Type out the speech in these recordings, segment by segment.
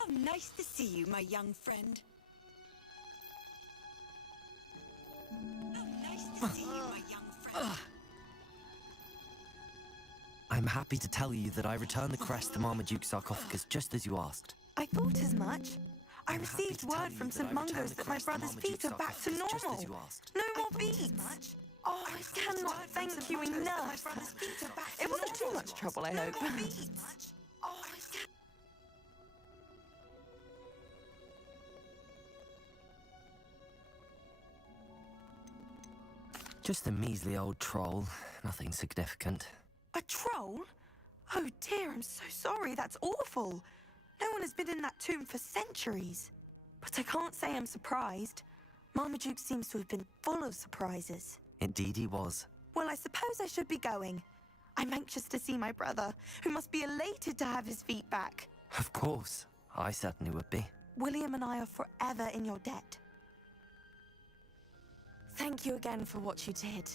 How nice to see you, my young friend. How nice to see you, my young friend. I'm happy to tell you that I returned the crest to Marmaduke's sarcophagus just as you asked. I thought as much. I I'm happy received to tell word you from that St. I returned Mungo's the that my crest to brother's feet Marmaduke's are back to sarcophagus just as you normal. asked. No more beats. Oh, I cannot thank you enough. It wasn't too much trouble, I hope. Just a measly old troll, nothing significant. A troll? Oh dear, I'm so sorry. That's awful. No one has been in that tomb for centuries. But I can't say I'm surprised. Marmaduke seems to have been full of surprises. Indeed he was. Well, I suppose I should be going. I'm anxious to see my brother, who must be elated to have his feet back. Of course, I certainly would be. William and I are forever in your debt. Thank you again for what you did.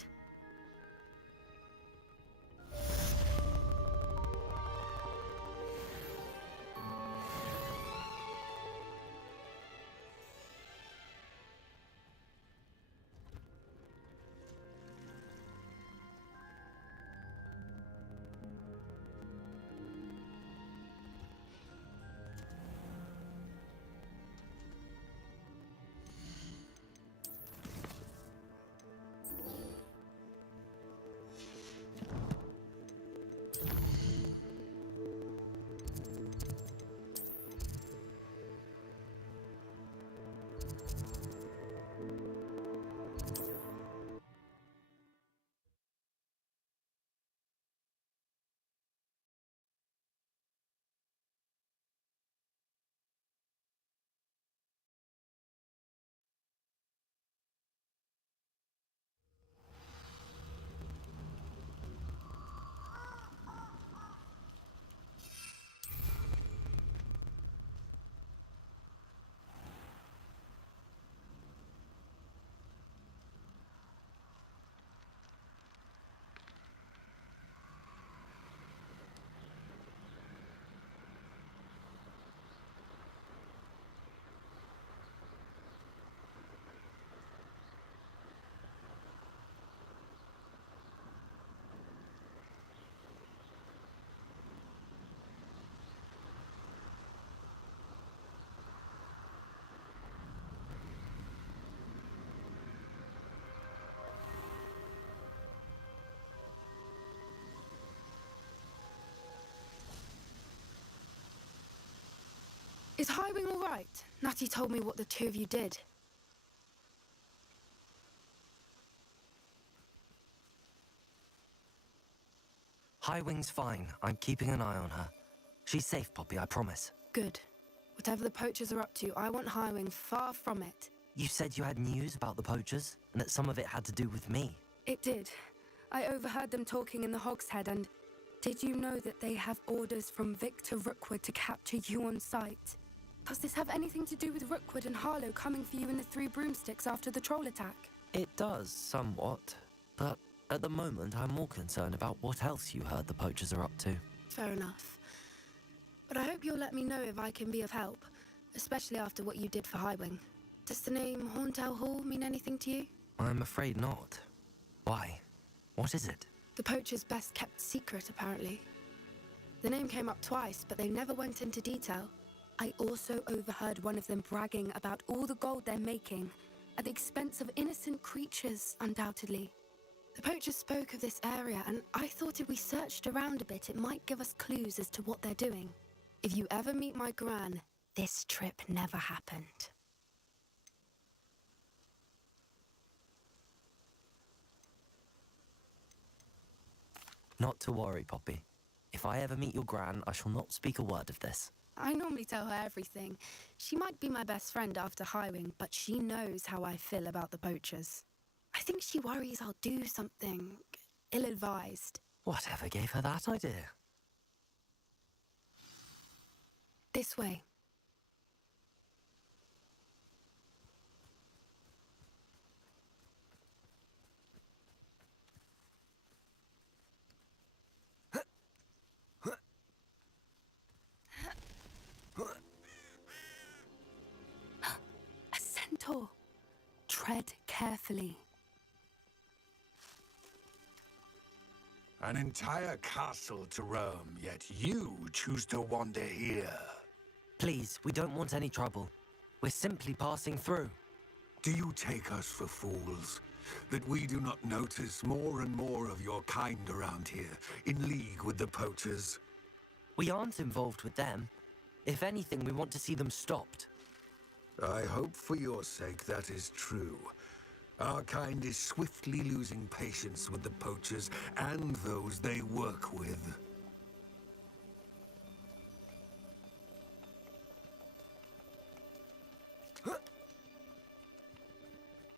Is Highwing all right? Natty told me what the two of you did. Highwing's fine. I'm keeping an eye on her. She's safe, Poppy, I promise. Good. Whatever the poachers are up to, I want Highwing far from it. You said you had news about the poachers, and that some of it had to do with me. It did. I overheard them talking in the Hogshead, and did you know that they have orders from Victor Rookwood to capture you on sight? Does this have anything to do with Rookwood and Harlow coming for you in the Three Broomsticks after the troll attack? It does, somewhat. But at the moment, I'm more concerned about what else you heard the poachers are up to. Fair enough. But I hope you'll let me know if I can be of help, especially after what you did for Highwing. Does the name Horntail Hall mean anything to you? I'm afraid not. Why? What is it? The poachers' best kept secret, apparently. The name came up twice, but they never went into detail. I also overheard one of them bragging about all the gold they're making, at the expense of innocent creatures, undoubtedly. The poachers spoke of this area, and I thought if we searched around a bit, it might give us clues as to what they're doing. If you ever meet my gran, this trip never happened. Not to worry, Poppy. If I ever meet your gran, I shall not speak a word of this. I normally tell her everything. She might be my best friend after Highwing, but she knows how I feel about the poachers. I think she worries I'll do something ill-advised. Whatever gave her that idea? This way. tread carefully. An entire castle to roam, yet you choose to wander here. Please, we don't want any trouble. We're simply passing through. Do you take us for fools? That we do not notice more and more of your kind around here, in league with the poachers? We aren't involved with them. If anything, we want to see them stopped. I hope for your sake that is true. Our kind is swiftly losing patience with the poachers and those they work with.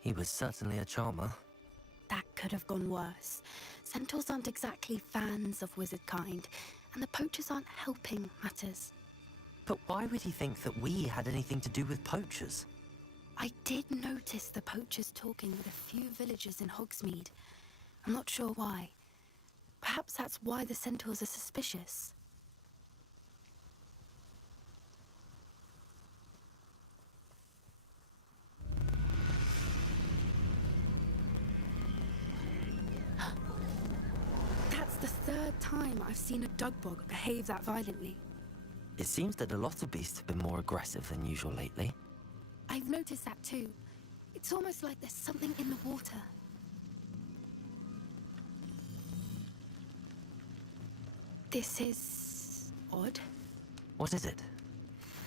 He was certainly a charmer. That could have gone worse. Centaurs aren't exactly fans of wizard kind, and the poachers aren't helping matters. But why would he think that we had anything to do with poachers? I did notice the poachers talking with a few villagers in Hogsmeade. I'm not sure why. Perhaps that's why the centaurs are suspicious. That's the third time I've seen a dugbog behave that violently. It seems that a lot of beasts have been more aggressive than usual lately. I've noticed that too. It's almost like there's something in the water. This is odd. What is it?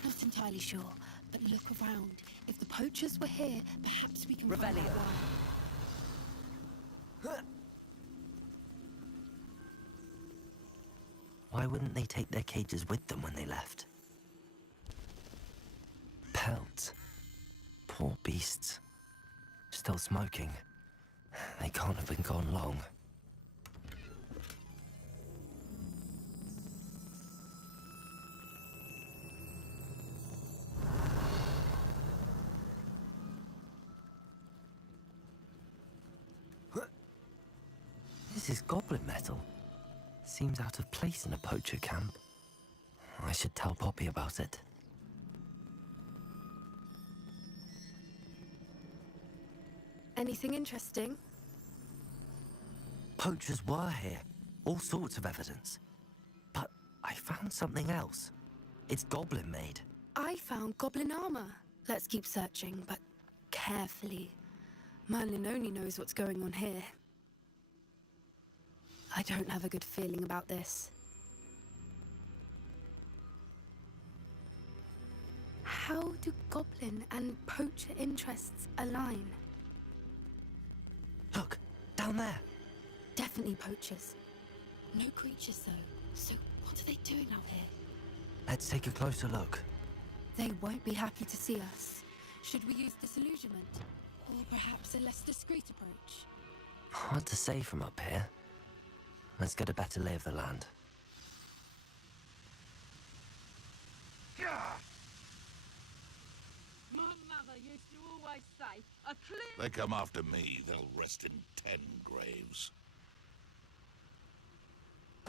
Not entirely sure, but look around. If the poachers were here, perhaps we can find out why. Why wouldn't they take their cages with them when they left? Pelts. Poor beasts. Still smoking. They can't have been gone long. This is goblin metal. Seems out of place in a poacher camp. I should tell Poppy about it. Anything interesting? Poachers were here. All sorts of evidence. But I found something else. It's goblin made. I found goblin armor. Let's keep searching, but carefully. Merlin only knows what's going on here. I don't have a good feeling about this. How do goblin and poacher interests align? Look, down there. Definitely poachers. No creatures though. So what are they doing out here? Let's take a closer look. They won't be happy to see us. Should we use disillusionment? Or perhaps a less discreet approach? Hard to say from up here. Let's get a better lay of the land. My mother used to always say, a clear... They come after me, they'll rest in 10 graves.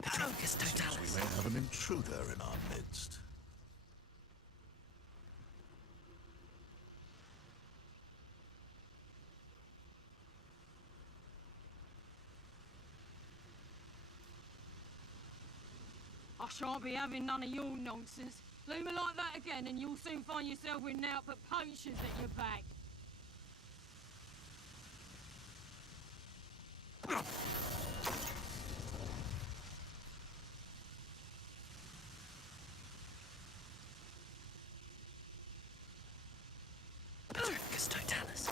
Focus, We Totalis. may have an intruder in our midst. I shan't be having none of your nonsense. Leave me like that again and you'll soon find yourself with naught but poachers at your back. Focus, Totalis.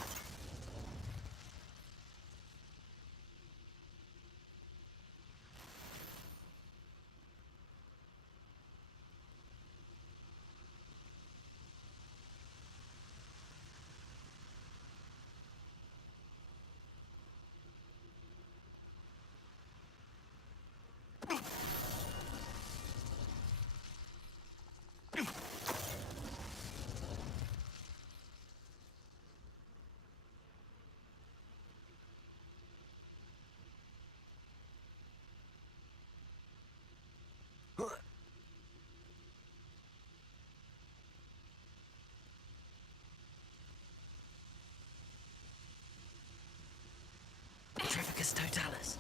Magicus Totalis.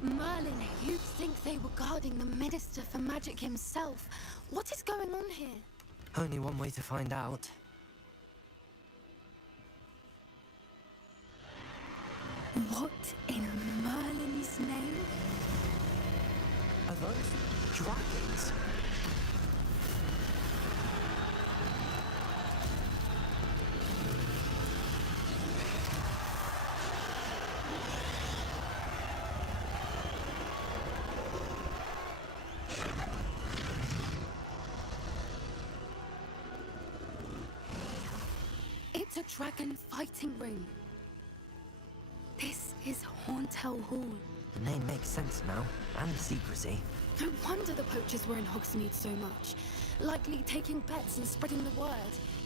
Merlin, you'd think they were guarding the Minister for Magic himself. What is going on here? Only one way to find out. What in Merlin's name? Are those dragons? It's a dragon fighting ring. This is Hauntel Hall. The name makes sense now, and the secrecy. No wonder the poachers were in Hogsmeade so much. Likely taking bets and spreading the word.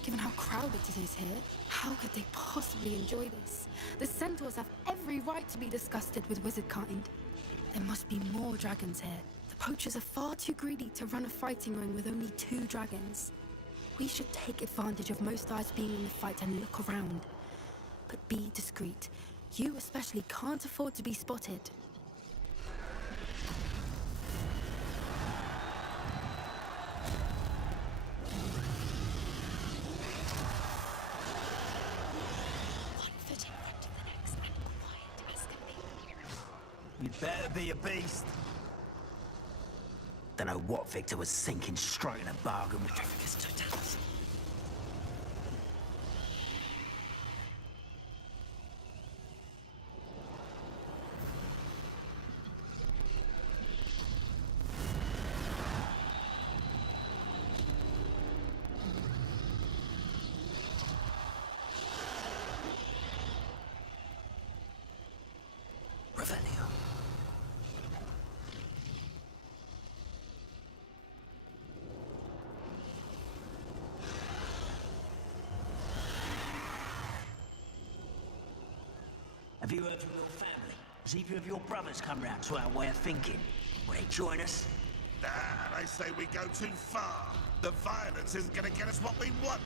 Given how crowded it is here, how could they possibly enjoy this? The centaurs have every right to be disgusted with wizardkind. There must be more dragons here. The poachers are far too greedy to run a fighting ring with only 2 dragons. We should take advantage of most eyes being in the fight and look around. But be discreet. You especially can't afford to be spotted. One foot in front of the next and quiet as can be. You'd better be a beast. Don't know what Victor was thinking, striking a bargain with Magicus Totalis. Revelio. Have you heard from your family? Has either of your brothers come round to our way of thinking? Will they join us? Nah, they say we go too far. The violence isn't gonna get us what we want.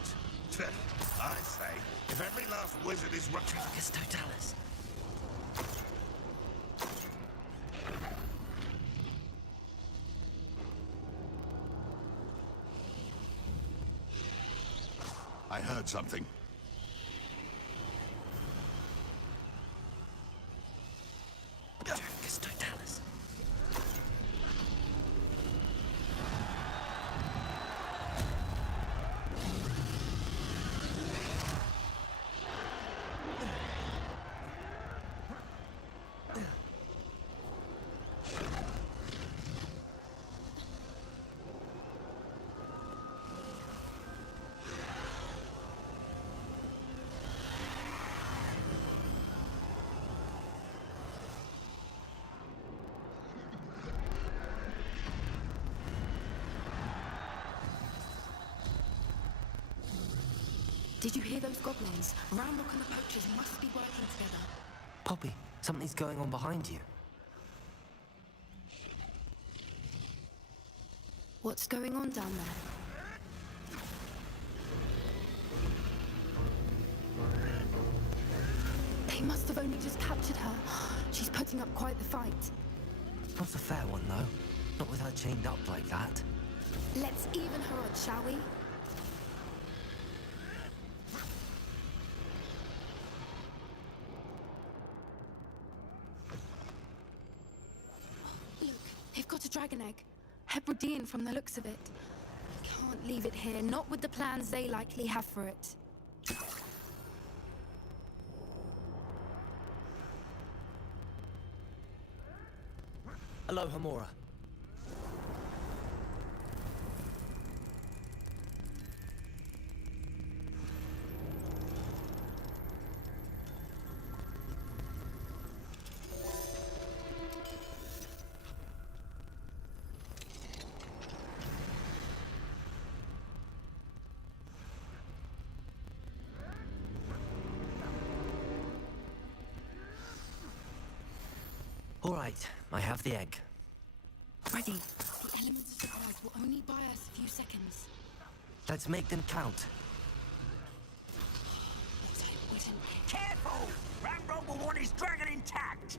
I say, if every last wizard is Magicus Totalis. I heard something. Magicus Totalis. Did you hear those goblins? Ramrock and the poachers must be working together. Poppy, something's going on behind you. What's going on down there? They must have only just captured her. She's putting up quite the fight. Not a fair one, though. Not with her chained up like that. Let's even her odds, shall we? Look, they've got a dragon egg. Hebridean from the looks of it. Can't leave it here, not with the plans they likely have for it. Hello, Memória. All right, I have the egg. Ready. The elements of surprise will only buy us a few seconds. Let's make them count. Careful! Ramrock but we want his dragon intact.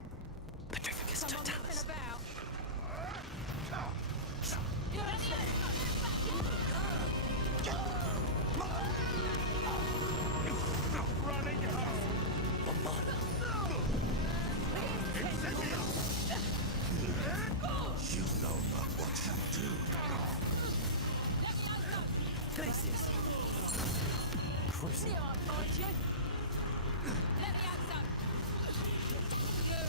Petrificus Someone messing totalis. about. Running home! Bombarda. You know not what you do. Glacius. Crucial. Yeah, I'll fight you. Let me have some. You.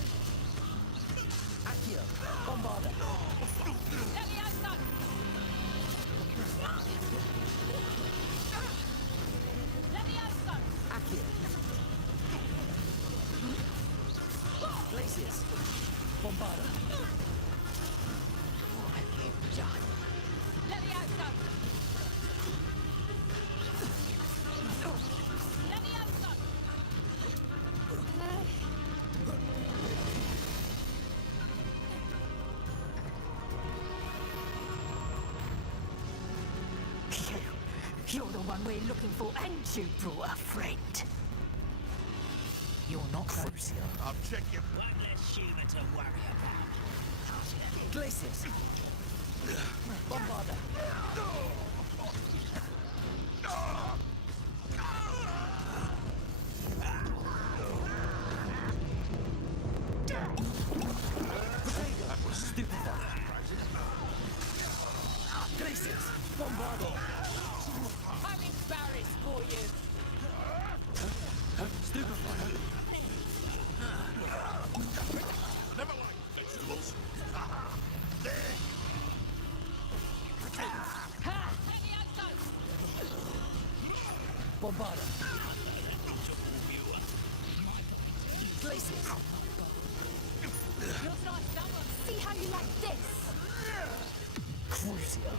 Accio. Bombarda. Let me have some. Let me have some. Accio. Glacius. Bombarda. What have you done? Let me have some. Let me have some. You're the one we're looking for, and you brought a friend. You're not Crucial. I'll check your... One less human to worry about. Glacius. Bombarda. That was Stupefy. Glacius. Bombarda. I'm embarrassed for you. Stupefy. never liked vegetables. There! Ha! Let me have some. Bombarda. Glacius. Looks like someone. See how you like this? Crucial.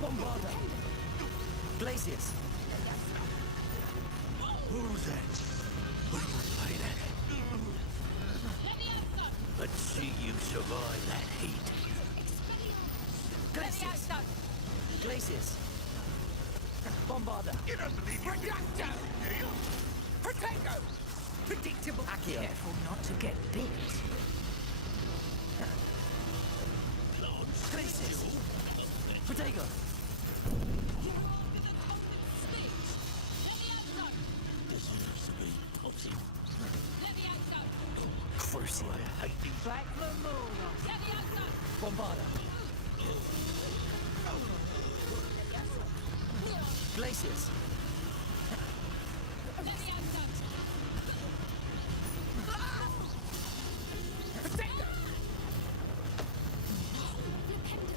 Bombarda. Glacius. Who's that? What are you playing at? Let me have some. Let's see you survive that heat. Let me have Glacius. some. Glacius. Bombarda. You don't believe you can do you? Protego! Predictable. Accio. Careful not to get bit. Glacius. Protego. Let me have some. This used to be toxic. Let me have some. Crucial. Black Memória. Let me have some. Bombarda. Glacius. Let me have some.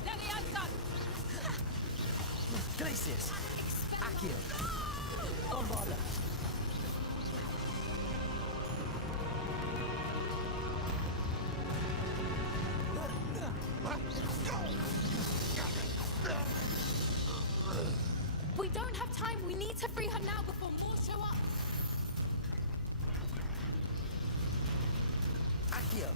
Let me have some. Glacius. Accio. Bombarda. We don't have time. We need to free her now before more show up. Accio.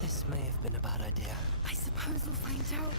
This may have been a bad idea. I suppose we'll find out.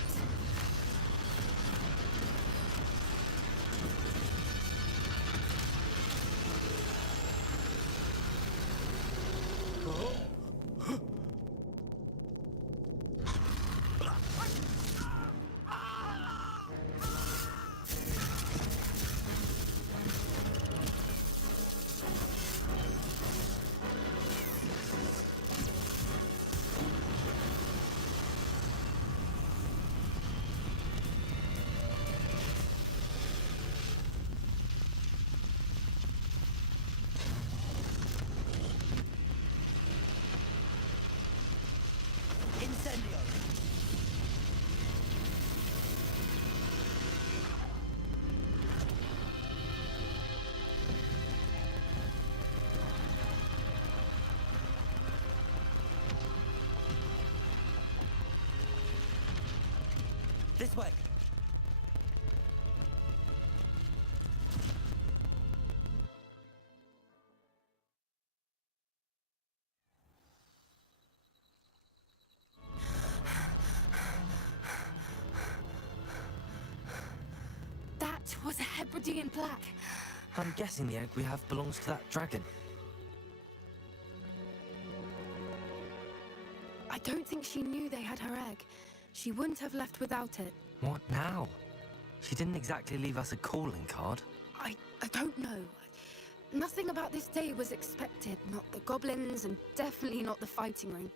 Incendio. This way. It was a Hebridean plaque. I'm guessing the egg we have belongs to that dragon. I don't think she knew they had her egg. She wouldn't have left without it. What now? She didn't exactly leave us a calling card. I don't know. Nothing about this day was expected. Not the goblins, and definitely not the fighting ring.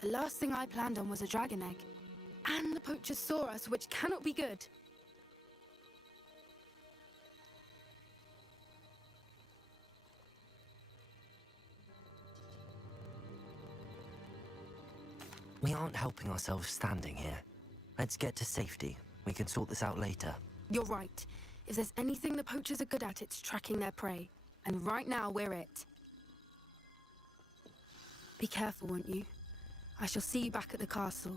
The last thing I planned on was a dragon egg. And the poachers saw us, which cannot be good. We aren't helping ourselves standing here. Let's get to safety. We can sort this out later. You're right. If there's anything the poachers are good at, it's tracking their prey. And right now, we're it. Be careful, won't you? I shall see you back at the castle.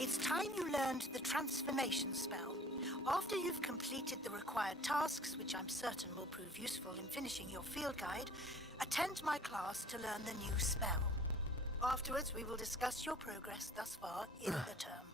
It's time you learned the transformation spell. After you've completed the required tasks, which I'm certain will prove useful in finishing your field guide, attend my class to learn the new spell. Afterwards, we will discuss your progress thus far in the term.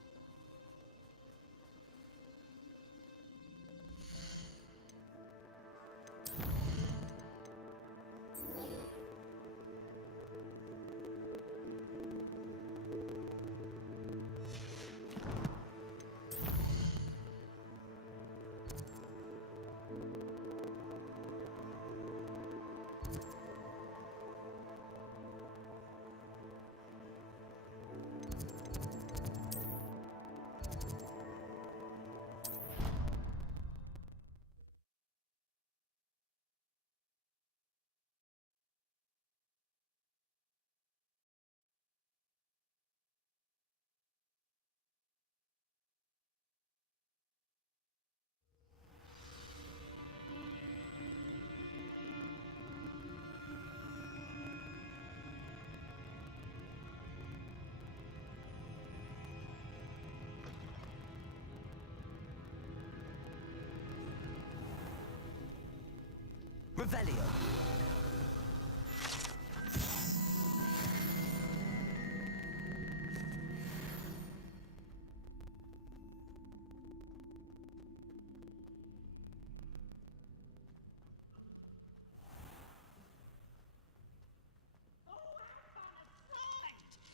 Revelio.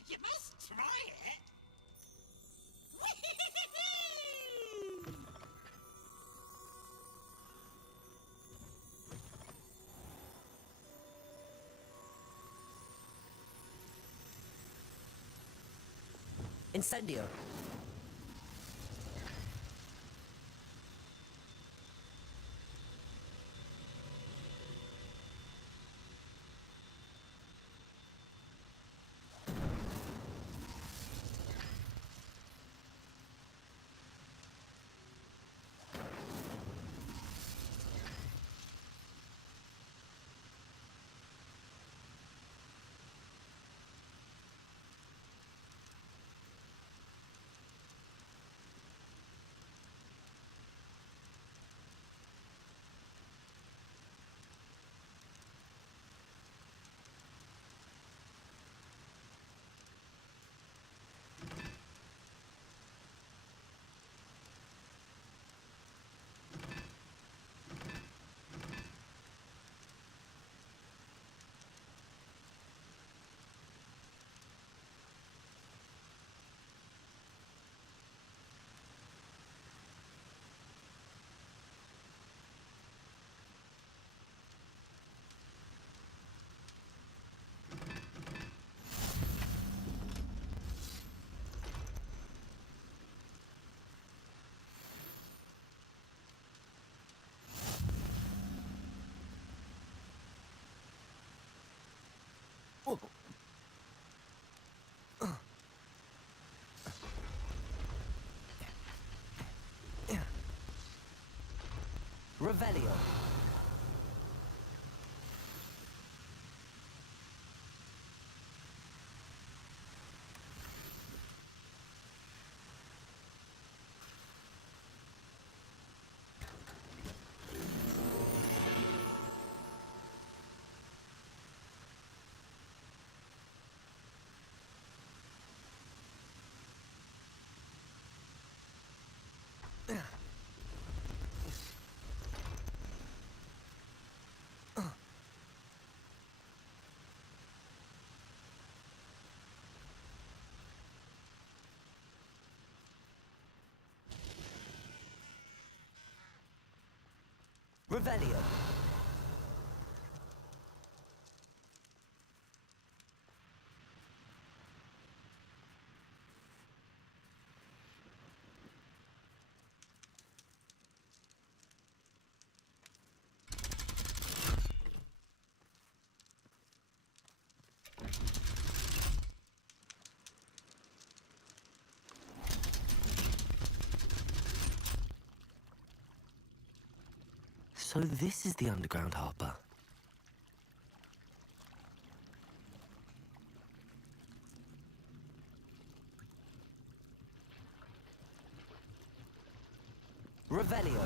You must try it. Incendio. Revelio. Revelio. So this is the underground harbor. Revelio.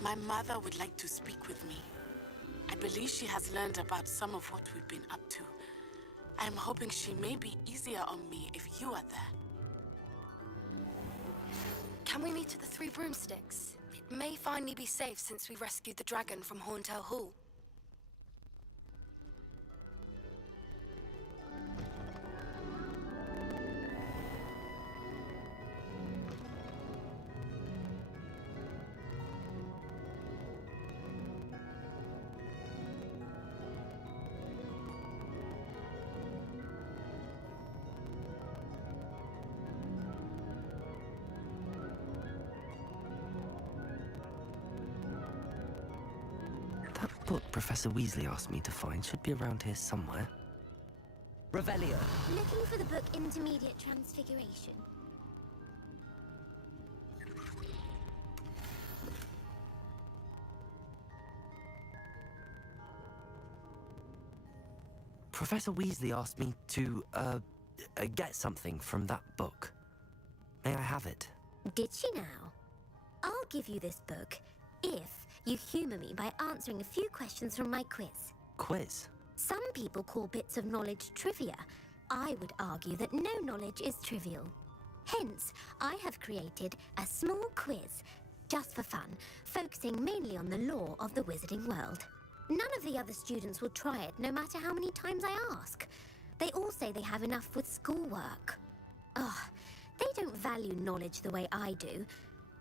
My mother would like to speak with me. I believe she has learned about some of what we've been up to. I'm hoping she may be easier on me if you are there. Can we meet at the Three Broomsticks? It may finally be safe since we rescued the dragon from Horntail Hall. That book Professor Weasley asked me to find should be around here somewhere. Revelio. Looking for the book Intermediate Transfiguration. Professor Weasley asked me to, get something from that book. May I have it? Did she now? I'll give you this book if you humour me by answering a few questions from my quiz. Quiz? Some people call bits of knowledge trivia. I would argue that no knowledge is trivial. Hence, I have created a small quiz, just for fun, focusing mainly on the lore of the wizarding world. None of the other students will try it, no matter how many times I ask. They all say they have enough with schoolwork. Ugh, they don't value knowledge the way I do.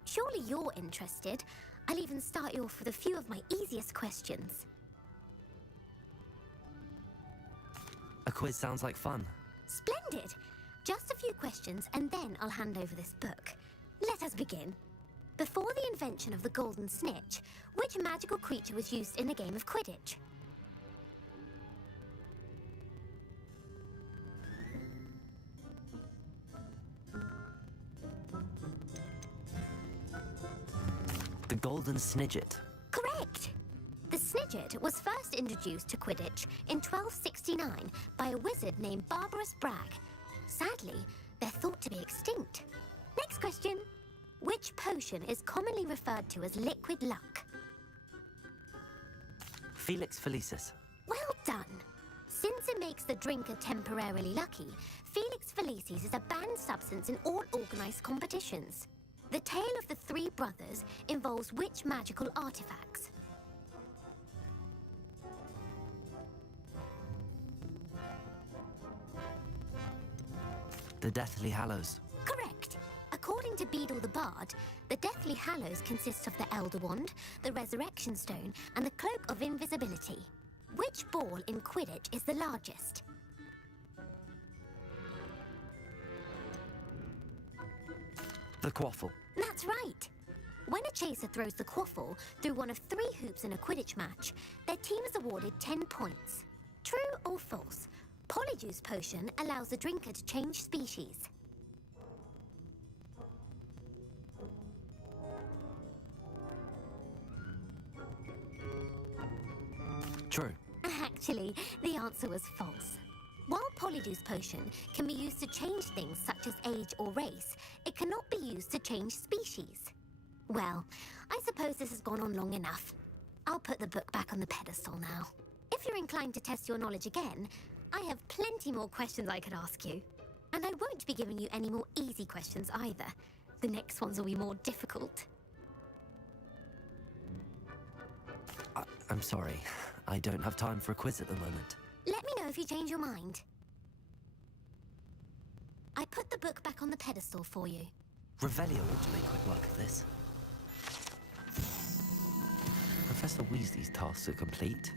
Surely you're interested. I'll even start you off with a few of my easiest questions. A quiz sounds like fun. Splendid! Just a few questions, and then I'll hand over this book. Let us begin. Before the invention of the golden snitch, which magical creature was used in the game of Quidditch? golden snidget. Correct! The snidget was first introduced to Quidditch in 1269 by a wizard named Barbarous Bragg. Sadly, they're thought to be extinct. Next question. Which potion is commonly referred to as liquid luck? Felix Felicis. Well done. Since it makes the drinker temporarily lucky, Felix Felicis is a banned substance in all organized competitions. The tale of the three brothers involves which magical artifacts? The Deathly Hallows. Correct. According to Beadle the Bard, the Deathly Hallows consists of the Elder Wand, the Resurrection Stone, and the Cloak of Invisibility. Which ball in Quidditch is the largest? The Quaffle. That's right. When a chaser throws the quaffle through one of 3 hoops in a Quidditch match, their team is awarded 10 points. True or false? Polyjuice potion allows the drinker to change species. True. Actually, the answer was false. While Polyjuice potion can be used to change things such as age or race, it cannot be used to change species. Well, I suppose this has gone on long enough. I'll put the book back on the pedestal now. If you're inclined to test your knowledge again, I have plenty more questions I could ask you. And I won't be giving you any more easy questions either. The next ones will be more difficult. I'm sorry. I don't have time for a quiz at the moment. Let me know if you change your mind. I put the book back on the pedestal for you. Revelio ought to make quick work of this. Professor Weasley's tasks are complete.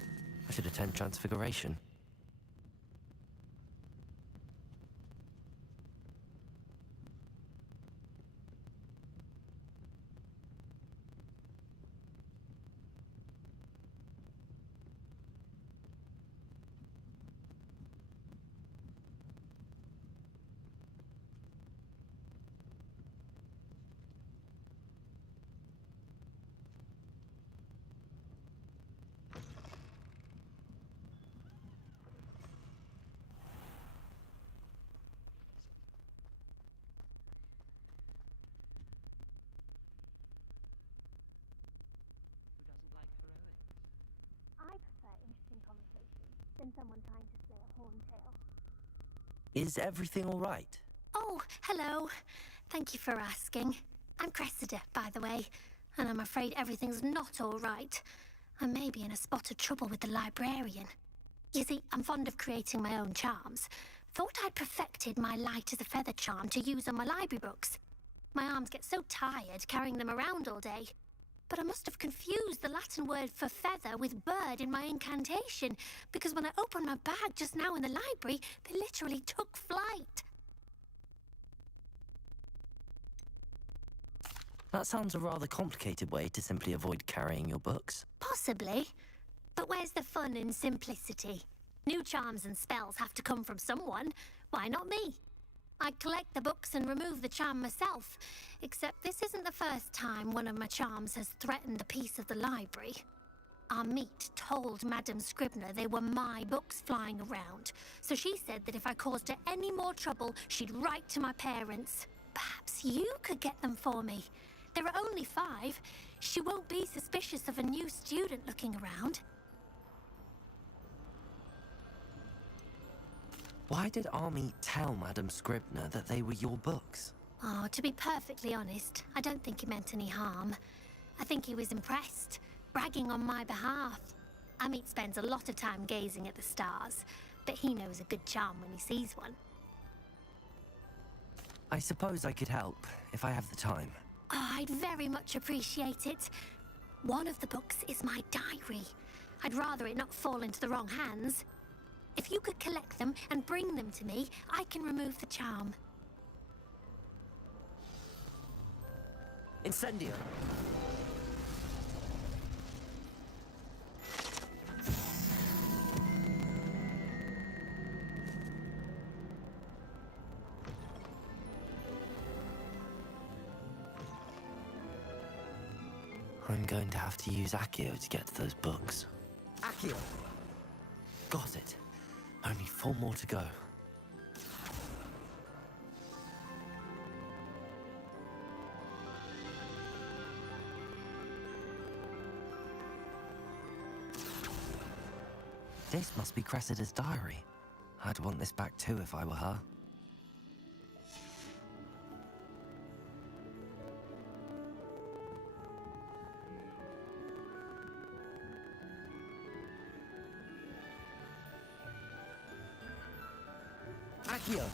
I should attend Transfiguration. I prefer interesting conversations than someone trying to slay a horned tail. Is everything all right? Oh, hello. Thank you for asking. I'm Cressida, by the way, and I'm afraid everything's not all right. I may be in a spot of trouble with the librarian. You see, I'm fond of creating my own charms. Thought I'd perfected my light as a feather charm to use on my library books. My arms get so tired carrying them around all day. But I must have confused the Latin word for feather with bird in my incantation, because when I opened my bag just now in the library, they literally took flight. That sounds a rather complicated way to simply avoid carrying your books. Possibly. But where's the fun in simplicity? New charms and spells have to come from someone. Why not me? I collect the books and remove the charm myself, except this isn't the first time one of my charms has threatened a piece of the library. Our meet told Madame Scribner they were my books flying around, so she said that if I caused her any more trouble, she'd write to my parents. Perhaps you could get them for me. There are only 5. She won't be suspicious of a new student looking around. Why did Army tell Madame Scribner that they were your books? Oh, to be perfectly honest, I don't think he meant any harm. I think he was impressed, bragging on my behalf. Amit spends a lot of time gazing at the stars, but he knows a good charm when he sees one. I suppose I could help, if I have the time. Oh, I'd very much appreciate it. One of the books is my diary. I'd rather it not fall into the wrong hands. If you could collect them and bring them to me, I can remove the charm. Incendio! I'm going to have to use Accio to get to those books. Accio! Got it. Only 4 more to go. This must be Cressida's diary. I'd want this back too if I were her. Accio!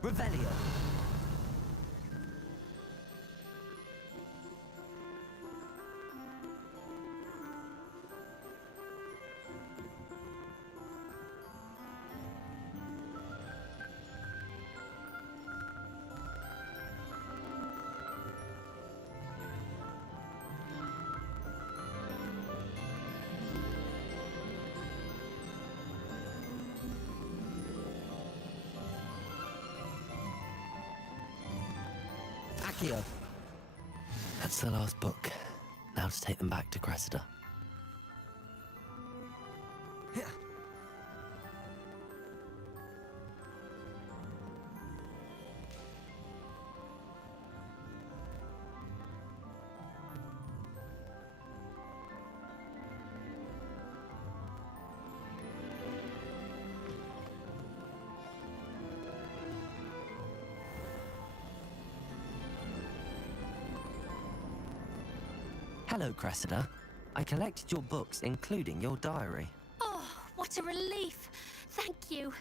Revelio. Accio! That's the last book. Now to take them back to Cressida. Hello, Cressida. I collected your books, including your diary. Oh, what a relief. Thank you.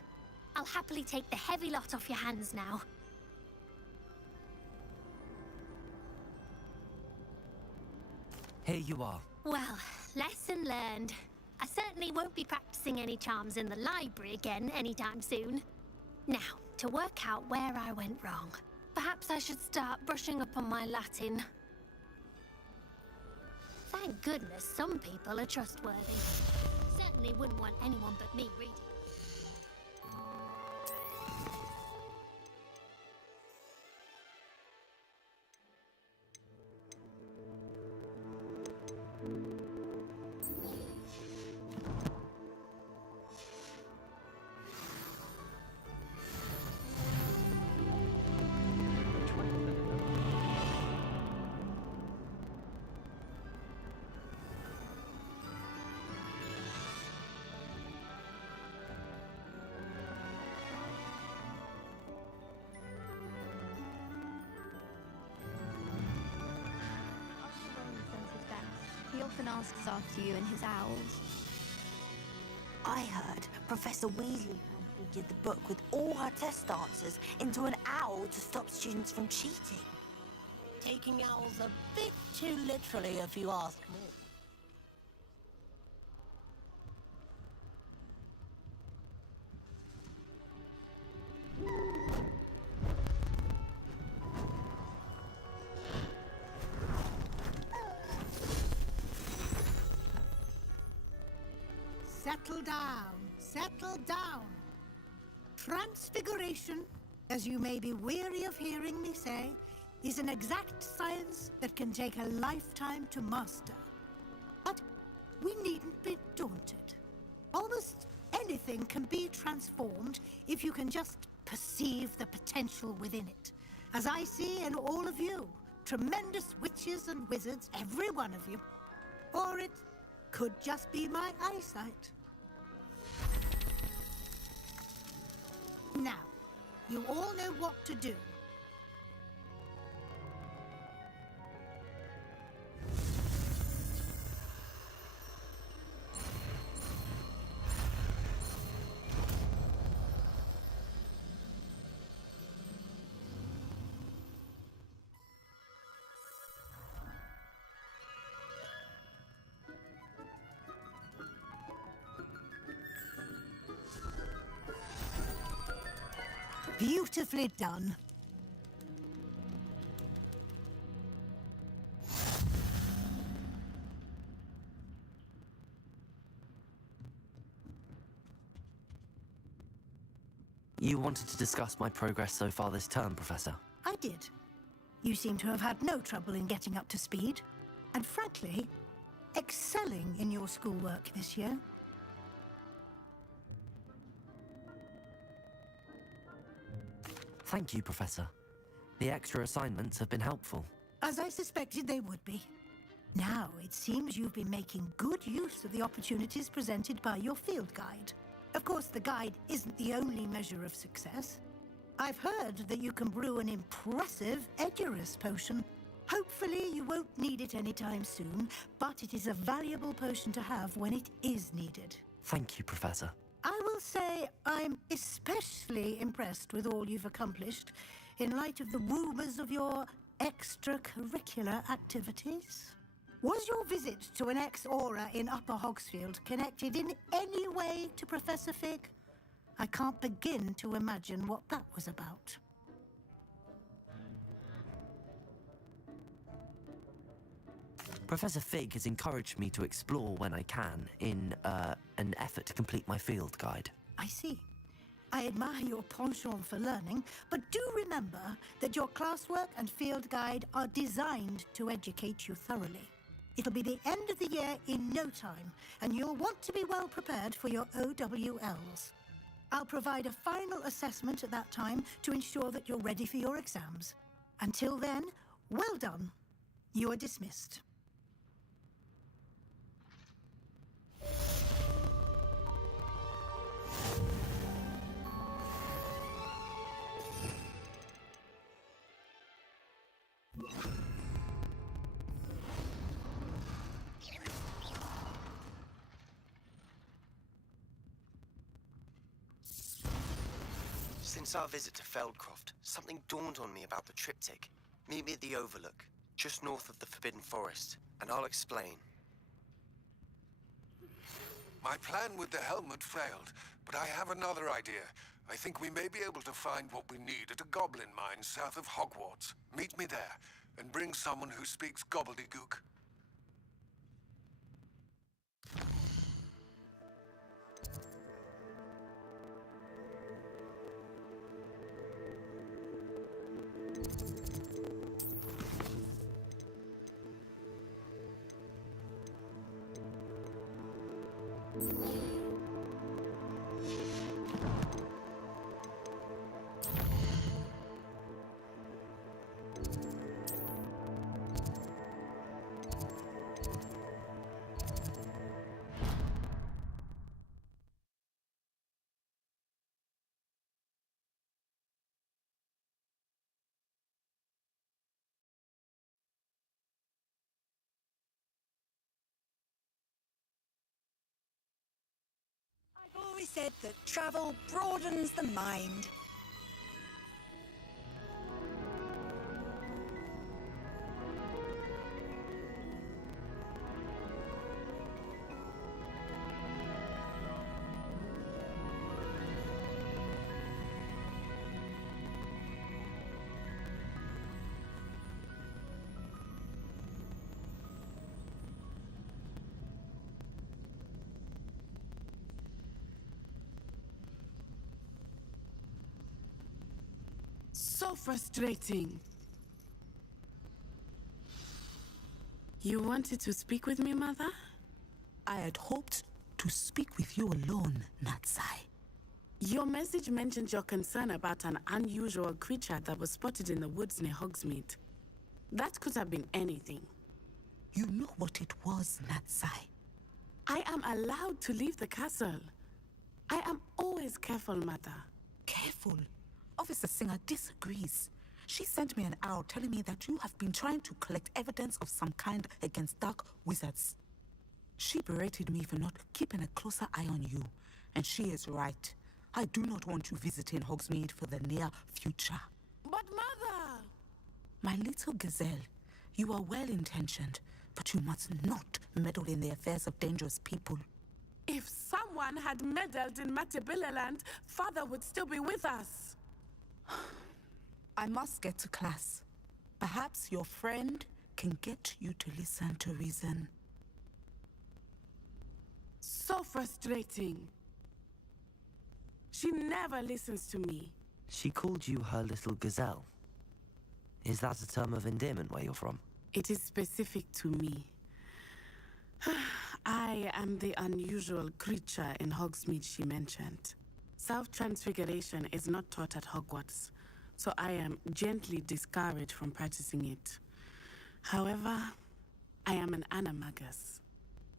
I'll happily take the heavy lot off your hands now. Here you are. Well, lesson learned. I certainly won't be practicing any charms in the library again anytime soon. Now, to work out where I went wrong. Perhaps I should start brushing up on my Latin. Thank goodness some people are trustworthy. Certainly wouldn't want anyone but me reading. He often asks after you and his owls. I heard Professor Weasley did the book with all her test answers into an owl to stop students from cheating. Taking owls a bit too literally, if you ask me. Settle down. Settle down. Transfiguration as you may be weary of hearing me say, is an exact science that can take a lifetime to master. But we needn't be daunted. Almost anything can be transformed if you can just perceive the potential within it. As I see in all of you, tremendous witches and wizards, every one of you. Or it could just be my eyesight. Now, you all know what to do. Beautifully done. You wanted to discuss my progress so far this term, Professor? I did. You seem to have had no trouble in getting up to speed, and frankly, excelling in your schoolwork this year. Thank you, Professor. The extra assignments have been helpful. As I suspected they would be. Now, it seems you've been making good use of the opportunities presented by your field guide. Of course, the guide isn't the only measure of success. I've heard that you can brew an impressive Edurus potion. Hopefully, you won't need it anytime soon, but it is a valuable potion to have when it is needed. Thank you, Professor. I will say I'm especially impressed with all you've accomplished in light of the rumors of your extracurricular activities. Was your visit to an ex-aura in Upper Hogsfield connected in any way to Professor Fig? I can't begin to imagine what that was about. Professor Fig has encouraged me to explore when I can in an effort to complete my field guide. I see. I admire your penchant for learning, but do remember that your classwork and field guide are designed to educate you thoroughly. It'll be the end of the year in no time, and you'll want to be well prepared for your OWLs. I'll provide a final assessment at that time to ensure that you're ready for your exams. Until then, well done. You are dismissed. Since our visit to Feldcroft, something dawned on me about the triptych. Meet me at the Overlook, just north of the Forbidden Forest, and I'll explain. My plan with the helmet failed, but I have another idea. I think we may be able to find what we need at a goblin mine south of Hogwarts. Meet me there, and bring someone who speaks gobbledygook. I've always said that travel broadens the mind. So frustrating. You wanted to speak with me, Mother? I had hoped to speak with you alone, Natsai. Your message mentioned your concern about an unusual creature that was spotted in the woods near Hogsmeade. That could have been anything. You know what it was, Natsai. I am allowed to leave the castle. I am always careful, Mother. Careful? Officer Singer disagrees. She sent me an owl telling me that you have been trying to collect evidence of some kind against dark wizards. She berated me for not keeping a closer eye on you, and she is right. I do not want you visiting Hogsmeade for the near future. But Mother! My little gazelle, you are well-intentioned, but you must not meddle in the affairs of dangerous people. If someone had meddled in Matibililand, Father would still be with us. I must get to class. Perhaps your friend can get you to listen to reason. So frustrating. She never listens to me. She called you her little gazelle. Is that a term of endearment where you're from? It is specific to me. I am the unusual creature in Hogsmeade she mentioned. Self-transfiguration is not taught at Hogwarts, so I am gently discouraged from practicing it. However, I am an animagus,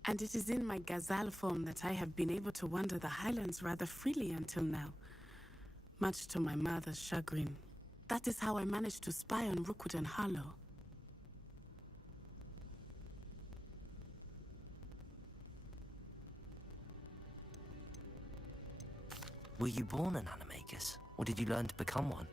and it is in my gazelle form that I have been able to wander the Highlands rather freely until now, much to my mother's chagrin. That is how I managed to spy on Rookwood and Harlow. Were you born an animagus, or did you learn to become one?